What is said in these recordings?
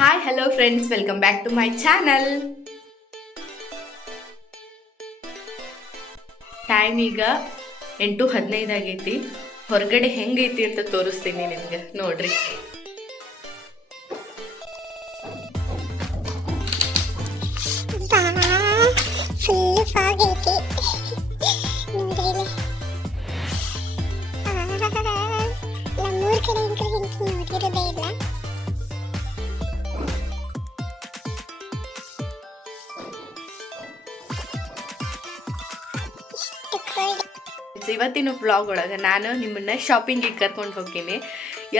Hi hello friends, welcome back to my channel. Time ಈಗ 8:15 ಆಗೈತಿ. ಹೊರಗಡೆ ಹೆಂಗೈತಿ ಅಂತ ತೋರಿಸ್ತೀನಿ ನಿಮ್ಗೆ, ನೋಡ್ರಿ. ಇವತ್ತಿನ ವ್ಲಾಗ್ ಒಳಗೆ ನಾನು ನಿಮ್ಮನ್ನ ಶಾಪಿಂಗಿಗೆ ಕರ್ಕೊಂಡು ಹೋಗ್ತೀನಿ.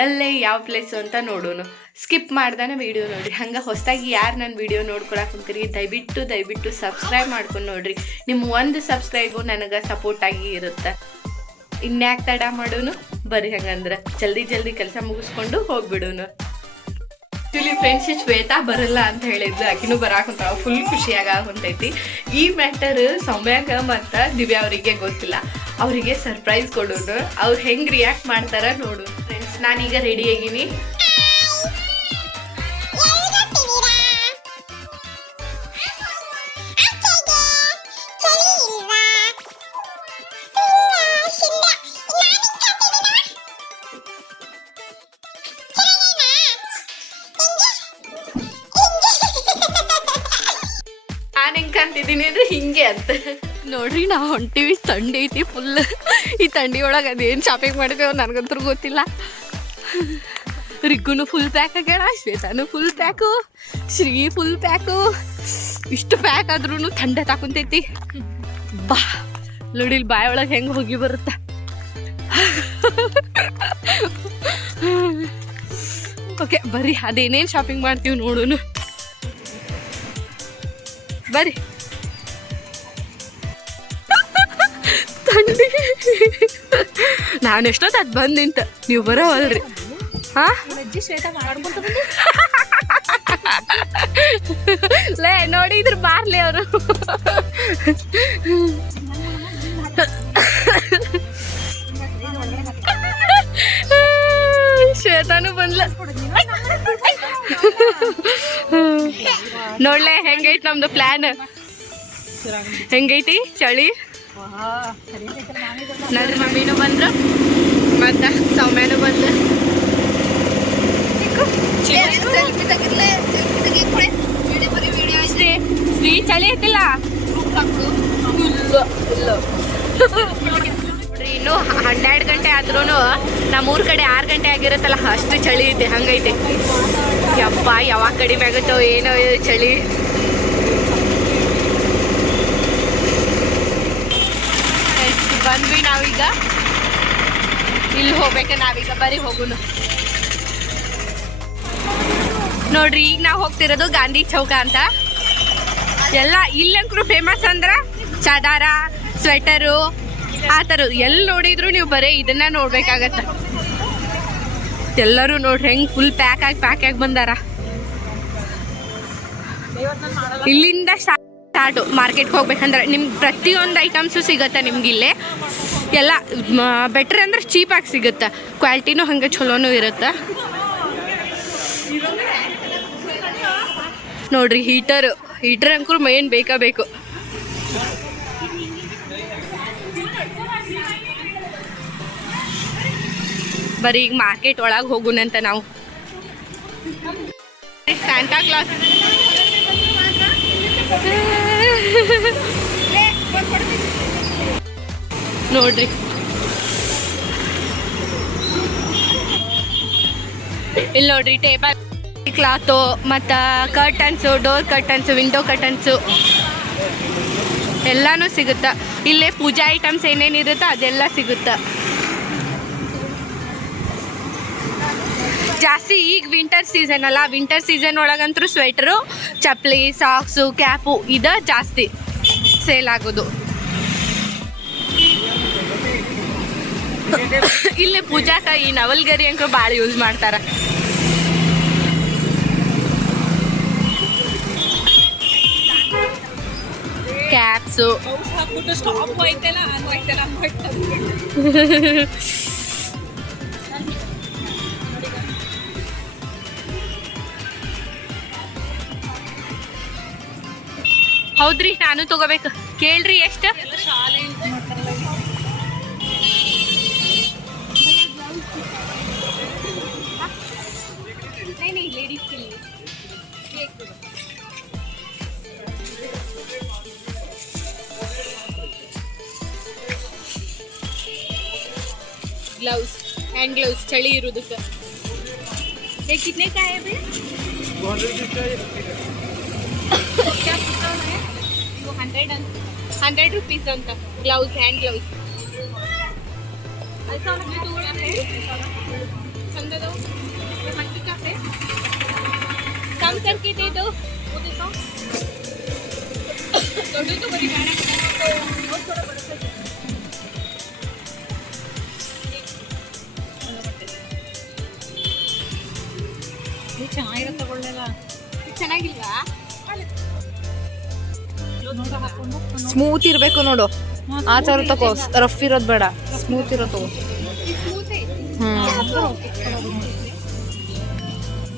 ಎಲ್ಲೇ ಯಾವ ಪ್ಲೇಸು ಅಂತ ನೋಡೋನು. ಸ್ಕಿಪ್ ಮಾಡ್ದಾನೆ ವಿಡಿಯೋ ನೋಡಿರಿ. ಹಂಗೆ ಹೊಸದಾಗಿ ಯಾರು ನನ್ನ ವಿಡಿಯೋ ನೋಡ್ಕೊಳಕ್ಕೆ ಕುಂತೀರಿ, ದಯವಿಟ್ಟು ಸಬ್ಸ್ಕ್ರೈಬ್ ಮಾಡ್ಕೊಂಡು ನೋಡಿರಿ. ನಿಮ್ಮ ಒಂದು ಸಬ್ಸ್ಕ್ರೈಬು ನನಗೆ ಸಪೋರ್ಟಾಗಿ ಇರುತ್ತೆ. ಇನ್ಯಾಕೆ ತಡ ಮಾಡೋನು, ಬರ್ರಿ. ಹಂಗಂದ್ರೆ ಜಲ್ದಿ ಕೆಲಸ ಮುಗಿಸ್ಕೊಂಡು ಹೋಗ್ಬಿಡೋನು. ಆ್ಯಕ್ಚುಲಿ ಫ್ರೆಂಡ್ಸ್, ಶ್ವೇತಾ ಬರಲ್ಲ ಅಂತ ಹೇಳಿದ್ಲು. ಆಕಿನೂ ಬರಾಕುಂತಾಳ. ಫುಲ್ ಖುಷಿಯಾಗ ಹೊಂಟೈತಿ. ಈ ಮ್ಯಾಟರ್ ಸೌಮ್ಯಾಗ ಮತ್ತು ದಿವ್ಯಾ ಅವರಿಗೆ ಗೊತ್ತಿಲ್ಲ. ಅವರಿಗೆ ಸರ್ಪ್ರೈಸ್ ಕೊಡೋನು. ಅವ್ರು ಹೆಂಗೆ ರಿಯಾಕ್ಟ್ ಮಾಡ್ತಾರ ನೋಡು. ಫ್ರೆಂಡ್ಸ್, ನಾನೀಗ ರೆಡಿ ಆಗೀನಿ. ನಾನು ಹೆಂಗೆ ಕಾಣ್ತಿದ್ದೀನಿ ಅಂದರೆ ಹಿಂಗೆ ಅಂತ ನೋಡ್ರಿ. ನಾವು ಹೊಂಟಿವಿ. ಥಂಡಿ ಐತಿ ಫುಲ್. ಈ ಥಂಡಿ ಒಳಗೆ ಅದೇನು ಶಾಪಿಂಗ್ ಮಾಡಿದೇವೋ ನನಗಂತೂ ಗೊತ್ತಿಲ್ಲ. ರಿಗ್ಗುನು ಫುಲ್ ಪ್ಯಾಕ್ ಆಗ್ಯಾಳ, ಶ್ವೇತಾನು full pack, Shri full pack. ಇಷ್ಟು ಪ್ಯಾಕ್ ಆದ್ರೂ ಥಂಡೆ ತಾಕುಂತೈತಿ. ಬಾ ನೋಡಿಲ್ ಬಾಯಿ ಒಳಗೆ ಹೆಂಗೆ ಹೋಗಿ ಬರುತ್ತೆ. ಓಕೆ ಬರ್ರಿ, ಅದೇನೇನು ಶಾಪಿಂಗ್ ಮಾಡ್ತೀವಿ ನೋಡೋನು. ಬರ್ರಿ. ಥಂಡಿ ನಾನು ಎಷ್ಟೊತ್ತು ಅದು ಬಂದು ನಿಂತ, ನೀವು ಬರೋವಲ್ರಿ. ಲೇ ನೋಡಿದ್ರು ಬಾರ್ಲಿ ಅವರು. ಶ್ವೇತಾನು ಬಂದ್ಲ. ನೋಡ್ಲೆ ಹೆಂಗೈತಿ ನಮ್ದು ಪ್ಲಾನ್. ಹೆಂಗೈತಿ ಚಳಿ. ನನ್ನ ಮಮ್ಮಿನೂ ಬಂದ್ರು ಮತ್ತು ಸೌಮ್ಯನೂ ಬಂದ್ರು. ಶ್ರೀ ಚಳಿ ಐತಿಲ್ಲ. ಇನ್ನು 12 ಗಂಟೆ ಆದ್ರೂ ನಮ್ಮೂರ ಕಡೆ 6 ಗಂಟೆ ಆಗಿರುತ್ತಲ್ಲ, ಅಷ್ಟು ಚಳಿ ಐತೆ. ಹಂಗೈತೆ. ಯಪ್ಪ, ಯಾವಾಗ ಕಡಿಮೆ ಆಗುತ್ತೋ ಏನೋ ಚಳಿ. ಬಂದ್ವಿ ನಾವೀಗ. ಇಲ್ಲಿ ಹೋಗ್ಬೇಕ ನಾವೀಗ. ಬರೀ ಹೋಗುನು. ನೋಡ್ರಿ, ಈಗ ನಾವು ಹೋಗ್ತಿರೋದು ಗಾಂಧಿ ಚೌಕ ಅಂತ. ಎಲ್ಲ ಇಲ್ಲಂಕರು ಫೇಮಸ್ ಅಂದ್ರೆ ಚಾದಾರ, ಸ್ವೆಟರು, ಆ ಥರ ಎಲ್ಲಿ ನೋಡಿದ್ರು ನೀವು ಬರೀ ಇದನ್ನ ನೋಡ್ಬೇಕಾಗತ್ತ. ಎಲ್ಲರೂ ನೋಡ್ರಿ ಹೆಂಗೆ ಫುಲ್ ಪ್ಯಾಕ್ ಆಗಿ ಬಂದಾರ. ಇಲ್ಲಿಂದ ಸ್ಟಾರ್ಟು ಮಾರ್ಕೆಟ್ಗೆ ಹೋಗ್ಬೇಕಂದ್ರೆ ನಿಮ್ಗೆ ಪ್ರತಿಯೊಂದು ಐಟಮ್ಸು ಸಿಗುತ್ತೆ ನಿಮ್ಗೆ ಇಲ್ಲೇ. ಎಲ್ಲ ಬೆಟ್ರ್ ಅಂದ್ರೆ ಚೀಪಾಗಿ ಸಿಗುತ್ತೆ. ಕ್ವಾಲಿಟಿನೂ ಹಂಗೆ ಚಲೋನೂ ಇರುತ್ತೆ. ನೋಡ್ರಿ, ಹೀಟರ್ ಅಂಕೂ ಮೇನ್ ಬೇಕು. ಬರೀ ಈಗ ಮಾರ್ಕೆಟ್ ಒಳಗೆ ಹೋಗುನಂತ ನಾವು. ಸ್ಯಾಂಟಾ ಕ್ಲಾಸ್ ನೋಡ್ರಿ. ಇಲ್ಲಿ ನೋಡ್ರಿ, ಟೇಬಲ್ ಕ್ಲಾತು ಮತ್ತು curtains, door curtains, window curtains ಎಲ್ಲನೂ ಸಿಗುತ್ತೆ. ಇಲ್ಲೇ ಪೂಜಾ ಐಟಮ್ಸ್ ಏನೇನಿರುತ್ತೆ ಅದೆಲ್ಲ ಸಿಗುತ್ತೆ. ಜಾಸ್ತಿ ಈಗ ವಿಂಟರ್ ಸೀಸನ್ ಅಲ್ಲ, ವಿಂಟರ್ ಸೀಸನ್ ಒಳಗಂತೂ ಸ್ವೆಟ್ರು, ಚಪ್ಪಲಿ, ಸಾಕ್ಸು, ಕ್ಯಾಪು ಇದು ಜಾಸ್ತಿ ಸೇಲ್ ಆಗೋದು. ಇಲ್ಲಿ ಪೂಜಾಕ ಈ ನವಲ್ಗರಿ ಅಂಕೂ ಭಾಳ ಯೂಸ್ ಮಾಡ್ತಾರೆ. ಕ್ಯಾಪ್ಸು ಹೌದ್ರಿ, ನಾನು ತಗೋಬೇಕು. ಕೇಳ್ರಿ ಎಷ್ಟು? ग्लव्स, हैंड ग्लव्स चली इरोदಕ್ಕೆ. ये कितने का है भैया? 100 रुपीस ಅಂತ ग्लव्स, हैंड ग्लव्स. ऐसा वाला है चंदा दो, ये मट्टी का है, कम करके दे दो. वो देखो थोड़ी तो बड़ी गाना तो बहुत थोड़ा बड़ा सा ಚೆನ್ನಾಗಿರೋ ತಗೊಳ್ಳಲ್ಲ. ಚೆನ್ನಾಗಿಲ್ವಾ? ಸ್ಮೂತ್ ಇರ್ಬೇಕು ನೋಡು. ಆ ತರ ತಗೋ, ರಫ್ ಇರೋದು ಬೇಡ, ಸ್ಮೂತ್ ಇರೋ ತಗೋ.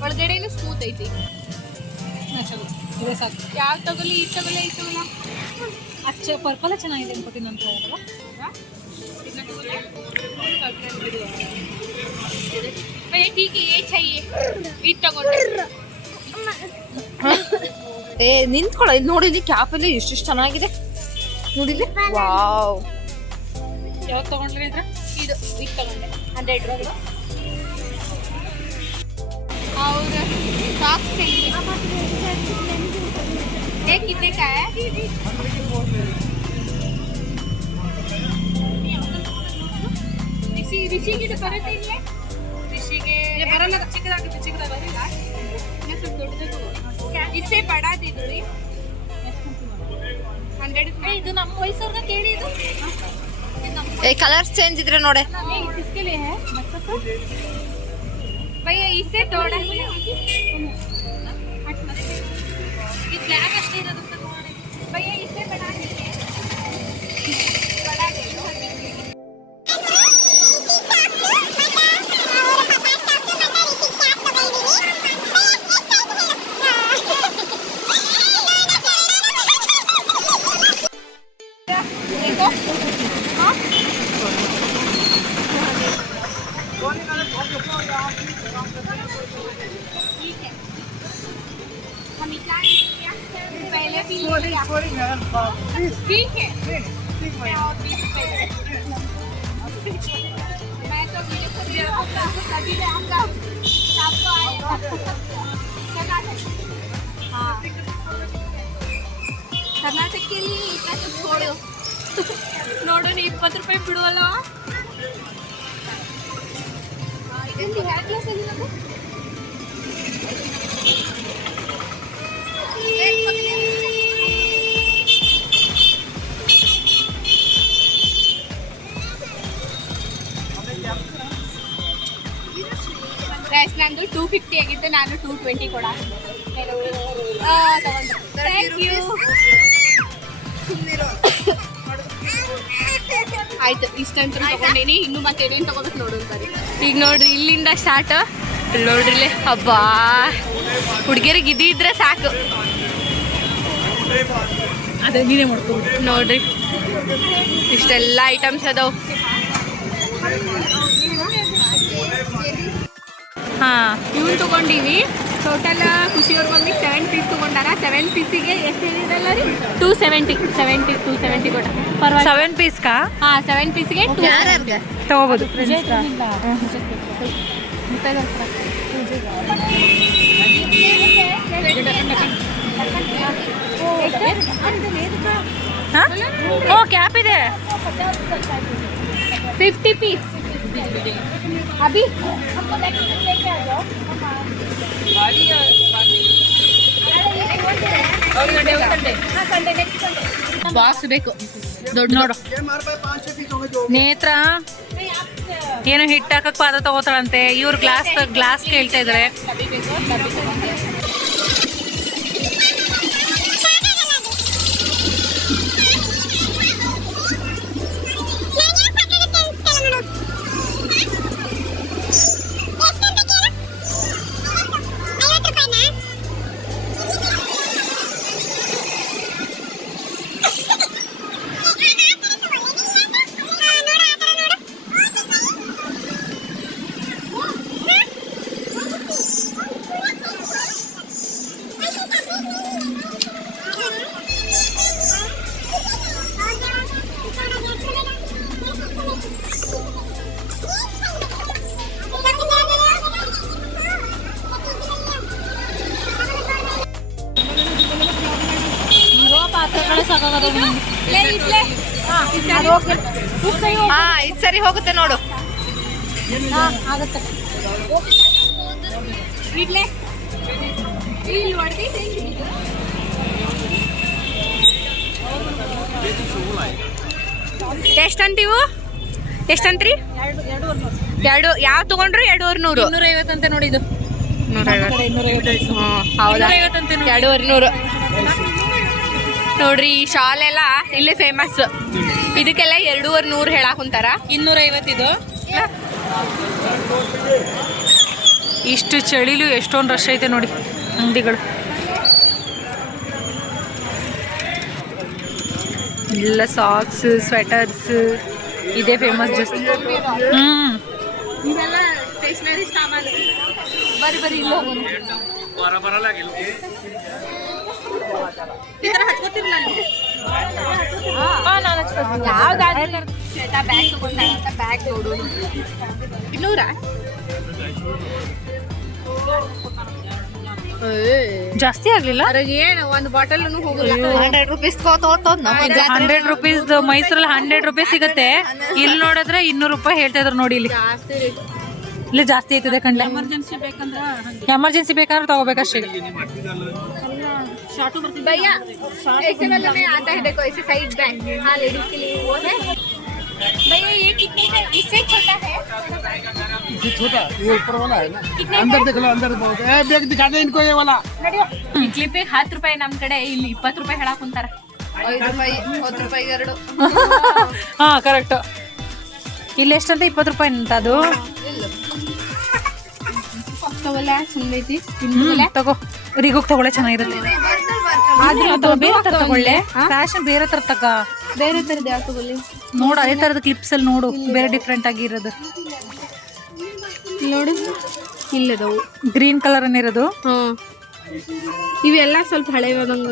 ಒಳಗಡೆನು ಸ್ಮೂತ್ ಐತಿ. ಯಾವ ತಗೊಳ್ಳಿ? ಈ ತಗೊಳ್ಳಿ, ಈ ತಗೊಳ್ಳ. ಅಚ್ಚ ಪರ್ಪಲ್ ಚೆನ್ನಾಗಿದೆ ಅನ್ಕೋತೀನಿ ಅಂತ. भैया ठीक है, ये चाहिए. ಇದು ತಗೊಂಡೆ. ಏ ನಿಂತ್ಕೊಳ್ಳ, ಇಲ್ಲಿ ನೋಡಿ, ಇಲ್ಲಿ ಕ್ಯಾಪ್ ಅಲ್ಲಿ ಎಷ್ಟು ಚೆನ್ನಾಗಿದೆ ನೋಡಿಲಿ. ವಾವ್, ಯಾವ್ದು ತಗೊಂಡ್ರಿ ಇದ್ರ? ಇದು ತಗೊಂಡೆ 100 ರೂಪಾಯಿ. और सॉक्स चाहिए. ये कितने का है? ऋषिಗೆ ಇದು ಬರುತ್ತೆ ಇಲ್ಲಿ? ऋषिಗೆ ಬರಲ್ಲ, ಚಿಕ್ಕದಾಗುತ್ತೆ. ಚಿಕ್ಕದಾಗ ಬರಲ್ಲ, ಸ್ವಲ್ಪ ದೊಡ್ಡದು. इससे बड़ा दे दो. 100 ರೂಪಾಯಿ. ಇದು ನಮ್ಮ ವಯಸ್ಸವ್ರನ್ನ ಕೇಳಿ. ಇದು ಏ ಕಲರ್ಸ್ ಚೇಂಜ್ ಇದ್ರೆ ನೋಡೆ. किसके लिए है भैया? इससे थोड़ा ये ब्लैक अಷ್ಟೇ ಇರೋದು ತಗೊಂಡೆ. भैया इससे बड़ा दीजिए, बड़ा दे दो. पहले भी ठीक है. मैं तो कभी आऊँगा, आपको आएगा. हाँ, कर्नाटक के लिए इतना तो छोड़ो. ನೋಡು, 20 ರೂಪಾಯಿ ಬಿಡುವಲ್ಲ. ಇದೆಲ್ಲಿ ಯಾವ ಕ್ಲಾಸ್ ಅಲ್ಲಿ ನಾವು? ಪ್ರೈಸ್ ನಂದು 250 ಆಗಿತ್ತು, ನಾನು 220 ಕೊಡ ತಗೊಂಡೆ. Thank you. ಆಯ್ತು, ಇಷ್ಟಂತೂ ತಗೊಂಡೇನಿ. ಇನ್ನು ಮತ್ತೆ ಏನೇನು ತಗೋಬೇಕು ನೋಡೋದು ಬರೀ. ಈಗ ನೋಡ್ರಿ, ಇಲ್ಲಿಂದ ಸ್ಟಾರ್ಟ್. ನೋಡ್ರಿಲೆ, ಹಬ್ಬಾ, ಹುಡುಗಿಯರಿಗೆ ಇದ್ರೆ ಸಾಕು. ಅದೇ ನೀನೇ ಮಾಡ್ಕೊ ನೋಡ್ರಿ, ಇಷ್ಟೆಲ್ಲ ಐಟಮ್ಸ್ ಅದಾವ. ಹಾಂ, ಇವ್ನು ತಗೊಂಡೀವಿ. ಟೋಟಲ್ ಖುಷಿಯವ್ರು ಬಂದು 7 ಪೀಸ್ ತೊಗೊಂಡಾರ. 7 ಪೀಸಿಗೆ ಎಷ್ಟು ಹೇಳಿದಲ್ಲ ರೀ? 270 ಕೊಡ. ಪರವಾಗಿಲ್ಲ. 7 ಪೀಸ್ಗಾ? ಹಾಂ, 7 ಪೀಸಿಗೆ 270 ತಗೋಬೋದು. ಓ, ಕ್ಯಾಪ್ ಇದೆ. 50 पीस अभी ಬಾಕ್ಸ್ ಬೇಕು ದೊಡ್ಡ. ನೋಡು, ನೇತ್ರ ಏನೋ ಹಿಟ್ಟು ಹಾಕಕ್ ಪಾದ ತಗೋತಾಳಂತೆ. ಇವ್ರು ಗ್ಲಾಸ್ ಕೇಳ್ತಾ ಇದಾರೆ. ಸಾಕಾಗದ ಹಾ ಇದು ಸರಿ ಹೋಗುತ್ತೆ ನೋಡು. ಆಗುತ್ತೆ. ಎಷ್ಟಂತೀವು? ಎಷ್ಟಂತ್ರಿ? ಎರಡು ಯಾವ ತಗೊಂಡ್ರು? 200. 250 ಅಂತೆ ನೋಡಿ ಇದು. 150. ಹೌದಾ? 200 ನೋಡ್ರಿ. ಈ ಶಾಲ್ ಎಲ್ಲ ಇಲ್ಲಿ ಫೇಮಸ್. ಇದಕ್ಕೆಲ್ಲ 200 ಹೇಳಾಕುಂತಾರ. 250 ಇದು. ಇಷ್ಟು ಚಳಿಲು ಎಷ್ಟೊಂದು ರಶ್ ಐತೆ ನೋಡಿ ಅಂಗಡಿಗಳು. ಎಲ್ಲ ಸಾಕ್ಸ್, ಸ್ವೆಟರ್ಸ್ ಇದೇ ಫೇಮಸ್ ಜಾಸ್ತಿ. ಇವೆಲ್ಲ ಸ್ಟೇಷನರಿ ಸಾಮಾನು. ಬರಿ ಇಲ್ಲ ಬ್ಯಾಗ್ ನೋಡು. 200 ಜಾಸ್ತಿ ಆಗ್ಲಿಲ್ಲ. ಏನು ಒಂದು ಬಾಟಲ್ ಹೋಗಲ್ಲ. 100 ರೂಪೀಸ್ 100 ರೂಪೀಸ್ ಮೈಸೂರಲ್ಲಿ 100 ರೂಪೀಸ್ ಸಿಗುತ್ತೆ. ಇಲ್ಲಿ ನೋಡಿದ್ರೆ 200 ರೂಪಾಯಿ ಹೇಳ್ತಾ ಇದ್ರು ನೋಡಿ. ಇಲ್ಲಿ ಜಾಸ್ತಿ ಐತದೆ ಕಣ್ಣ. ಎಮರ್ಜೆನ್ಸಿ ಬೇಕಂದ್ರೆ ತಗೋಬೇಕಷ್ಟೇ. भैया ऐसे वाला में आता है, देखो ऐसे साइड बैग. हाँ लेडीज के लिए वो है. भैया ये कितने का? इससे छोटा है. ये छोटा, ये ऊपर वाला है ना. अंदर देख लो, अंदर बैग दिखा दे इनको ये वाला. ಈ ಕ್ಲಿಪ್ಪಿಗೆ 10 ರೂಪಾಯಿ. ನಮ್ಮ ಕಡೆ ಇಲ್ಲಿ 20 ರೂಪಾಯಿ ಹೇಳಾಕುಂತಾರ. 5 ರೂಪಾಯಿ 10 ರೂಪಾಯಿ 2. ಹಾ ಕರೆಕ್ಟ್. ಇಲ್ಲಿ ಎಷ್ಟಂತ? 20 ರೂಪಾಯಿ ಅಂತ ಅದು. ಸುಮ್ಮೈತಿ ತಗೋ. ರಿಗೋಗ್ ತಗೊಳ್ಳೆ, ಚೆನ್ನಾಗಿರುತ್ತೆ. ಬೇರೆ ತರ ತಗೊಳ್ಳೆ. ಫ್ಯಾಷನ್ ಬೇರೆ ತರ ತಗ. ಬೇರೆ ತರದ್ ಯಾವ ತಗೊಳ್ಳಿ ನೋಡು. ಅದೇ ತರದ ಕ್ಲಿಪ್ಸ್ ಅಲ್ಲಿ ನೋಡು, ಬೇರೆ ಡಿಫ್ರೆಂಟ್ ಆಗಿರೋದು ನೋಡಿ. ಇಲ್ಲದವು ಗ್ರೀನ್ ಕಲರ್ ಅನ್ನಿರೋದು. ಇವೆಲ್ಲ ಸ್ವಲ್ಪ ಹಳೆವಾದಂಗ.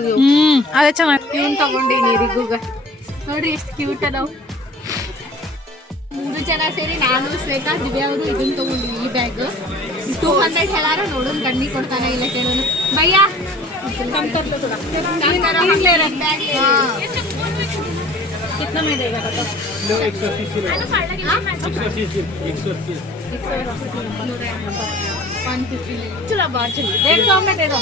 ಅದೇ ಚೆನ್ನಾಗಿ. ಇವನ್ ತಗೊಂಡಿನಿ ರಿಗುಗ. ನೋಡ್ರಿ ಎಷ್ಟು ಕ್ಯೂಟ್ ಅದಾವು. 3 ಜನ ಸೇರಿ ನಾನು, ಶ್ವೇತಾ, ದಿವ್ಯಾ ಅವರು ಇದನ್ನ ತಗೊಂಡ್ವಿ. ಈ ಬ್ಯಾಗ್ 200 ಹೇಳಾರ. ನೋಡೋಣ ಗಣ್ಣಿ ಕೊಡ್ತಾನೆ ಇಲ್ಲ ಕೇಳೋಣ. ಭಯ್ಯ कितना में देगा बताओ? 150 चलो बाहर चलिए. 150 में दे दो.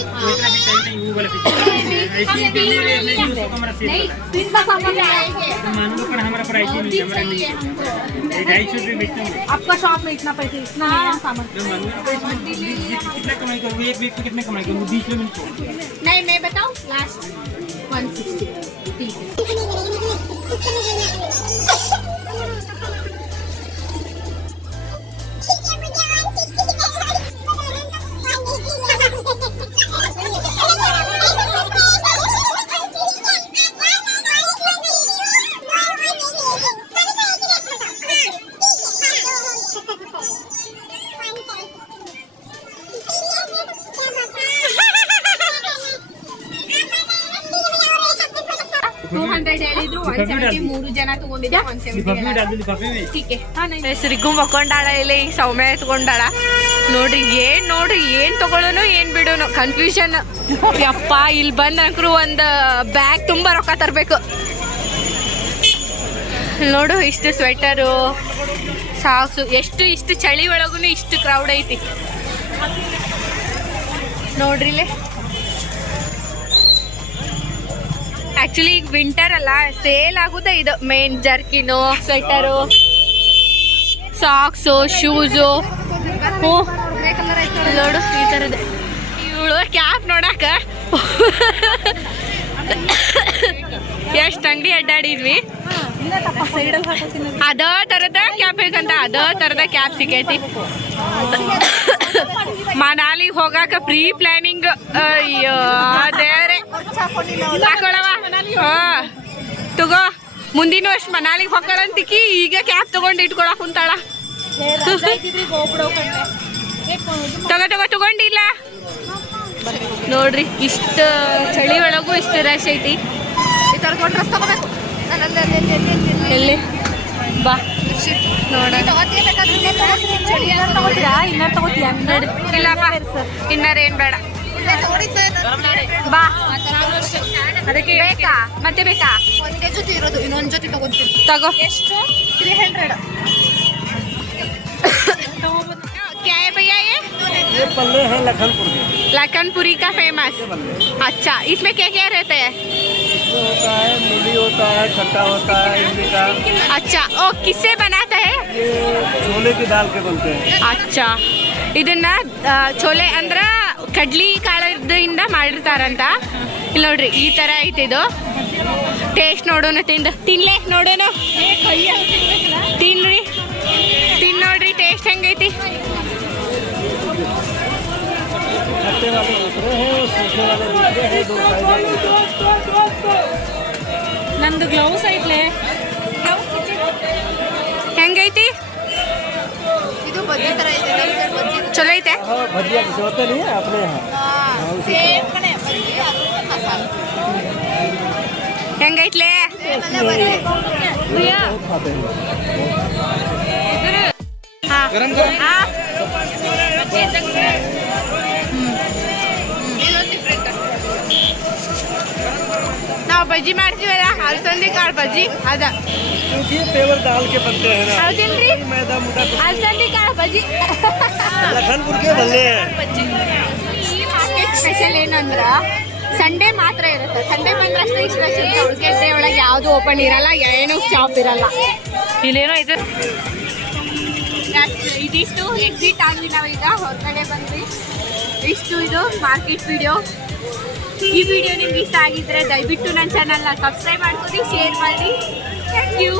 नहीं 300 सामान आएंगे. आपका शॉप में इतना पैसे, इतना सामान. कितना कमाई करूँगी? एक वीक कितने कमाई करूँगी? 20 मिनट. नहीं मैं बताऊँ लास्ट 160. ठीक है. 200 ಹೇಳಿದ್ರು. 170 3 ಜನ ತಗೊಂಡಿದ್ದೆ. 170 ಹೆಸರಿಗೂ ಮಕ್ಕೊಂಡಾಳ. ಇಲ್ಲ ಈಗ ಸೌಮ್ಯ ಎತ್ಕೊಂಡಾಳ. ನೋಡ್ರಿ ಏನ್ ತಗೊಳ್ಳೋನು ಏನ್ ಬಿಡೋನು ಕನ್ಫ್ಯೂಷನ್. ಯಪ್ಪ ಇಲ್ಲಿ ಬಂದ್ ಅಂಕ್ರು ಒಂದು ಬ್ಯಾಗ್ ತುಂಬಾ ರೊಕ್ಕ ತರಬೇಕು. ನೋಡು ಇಷ್ಟು ಸ್ವೆಟರು, ಸಾಕ್ಸು. ಇಷ್ಟು ಚಳಿ ಒಳಗೂ ಇಷ್ಟು ಕ್ರೌಡ್ ಐತಿ ನೋಡ್ರಿ. ಇಲ್ಲಿ ಆಕ್ಚುಲಿ ಈಗ ವಿಂಟರ್ ಅಲ್ಲ, ಸೇಲ್ ಆಗುದೇ ಇದು main. Jerkin, sweater, socks, shoes. ನೋಡು ಈ ಥರದ್ದು. ಇವಳು ಕ್ಯಾಪ್ ನೋಡಾಕ ಎಷ್ಟು ಅಂಗಡಿ ಅಡ್ಡಾಡಿದ್ವಿ. ಅದ ಥರದ ಕ್ಯಾಪ್ ಬೇಕಂತ ಅದ ಥರದ ಕ್ಯಾಪ್ ಸಿಕ್ಕೈತಿ. ಮನಾಲಿಗೆ ಹೋಗಾಕ ಪ್ರೀ ಪ್ಲಾನಿಂಗ್. ಅಯ್ಯೋ ದೇವ್ರೆ. ಹಾಕೊಳವ. ತಗೋ ಮುಂದಿನ ವರ್ಷ ಮನಾಲಿಗೆ ಹೋಗ್ಕೊಳ್ಳಂತಿಕ್ಕಿ ಈಗ ಕ್ಯಾಪ್ ತಗೊಂಡು ಇಟ್ಕೊಳಕ್ ಕುಂತಾಳ. ತಗೊಂಡಿಲ್ಲ ನೋಡ್ರಿ. ಇಷ್ಟ ಚಳಿ ಒಳಗೂ ಇಷ್ಟು ರಶ್ ಐತಿ. ಈ ಥರದ ಡ್ರೆಸ್ ತಗೋಬೇಕು. ಎಲ್ಲಿ ಬಾ ನೋಡ. ಇಲ್ಲಪ್ಪ ಇನ್ನರ್ ಏನ್ ಬೇಡ. ಬಾ ಅದಕ್ಕೆ ಬೇಕಾ ಮತ್ತೆ ಬೇಕಾ ಒಂದೇ ಜೊತೆ ಇರೋದು ಇನ್ನೊಂದ್ ಜೊತೆ ತಗೊಂತೀನಿ. ತಗೋ ಎಷ್ಟು 300. क्या है भैया ये पल्ले हैं लखनपुर के, लखनपुरी का फेमस अच्छा इसमें क्या क्या रहता है इसमें होता है मूली होता है, खट्टा होता है इमली का। अच्छा ओ किससे बनाता है ये छोले की दाल के बनते हैं। अच्छा ಇದನ್ನ ಚೋಲೆ ಅಂದ್ರ ಕಡ್ಲಿ ಕಾಳದಿಂದ ಮಾಡಿರ್ತಾರಂತ. ಇಲ್ಲಿ ನೋಡ್ರಿ ಈ ತರ ಐತಿ ಇದು. ಟೇಸ್ಟ್ ನೋಡೋಣ, ತಿನ್ಲೆ ನೋಡೋಣ, ತಿನ್ರಿ ನೋಡ್ರಿ ಟೇಸ್ಟ್ ಹೆಂಗೈತಿ. खट्टे वाले दूसरे हैं, सूखे वाले दूसरे हैं, दो साइज वाले। ನಂದು ಗ್ಲೌಸ್ ಐತ್ಲೆ. ಹೆಂಗೈತಿ? ಇದು ಬಜ್ಜಿ ತರ ಇದೆ, ನಮ್ side ಬಜ್ಜಿ ಚಲೋ ಐತೆ. हाँ, भजिया किसी होते नहीं है अपने यहाँ। ಸೇಮ್ ಕಣೆ ಬಜ್ಜಿ, ಅದು ಮಸಾಲೆ. ಹೆಂಗೈತ್ಲೆ? ಸೇಮ್ ಅಲ್ಲ ಬಜ್ಜಿ. बहुत खाते हैं। ಹಾ. ಹಾ. ಇದೊಂದು different. ನಾವು ಬಜ್ಜಿ ಮಾಡ್ತೀವಲ್ಲ ಅಲಸಂದಿ ಕಾಳು ಬಜ್ಜಿ ಅದ. क्योंकि ये पेवर दाल के बनते हैं ना, ಹೌದೇನ್ರಿ? मैदा मुदा कुछ- ಅಲಸಂದಿ ಕಾಳು ಬಜ್ಜಿ. लखनपुर के भल्ले हैं। ಈ ಮಾರ್ಕೆಟ್ ಸ್ಪೆಷಲ್ ಏನಂದ್ರ ಸಂಡೇ ಮಾತ್ರ ಇರುತ್ತೆ. Sunday ಬಂದ್ರಷ್ಟೇ special. ಉಳ್ಕೆಡ್ಡೆ ಒಳಗೆ ಯಾವುದು ಓಪನ್ ಇರಲ್ಲ, ಏನೂ ಶಾಪ್ ಇರಲ್ಲ. ಇಲ್ಲೇನೋ ಇದೆ. ಇದಿಷ್ಟು ಎಕ್ಸಿಟ್ ಆದ್ವಿ ನಾವೀಗ ಹೊರಗಡೆ ಬಂದ್ವಿ. ಇಷ್ಟು ಇದು ಮಾರ್ಕೆಟ್ ವಿಡಿಯೋ. ಈ ವಿಡಿಯೋ ನಿಮ್ಗೆ ಇಷ್ಟ ಆಗಿದ್ರೆ ದಯವಿಟ್ಟು ನನ್ನ ಚಾನಲ್ನ ಸಬ್ಸ್ಕ್ರೈಬ್ ಮಾಡ್ಕೊಳ್ಳಿ, ಶೇರ್ ಮಾಡಿ. Thank you.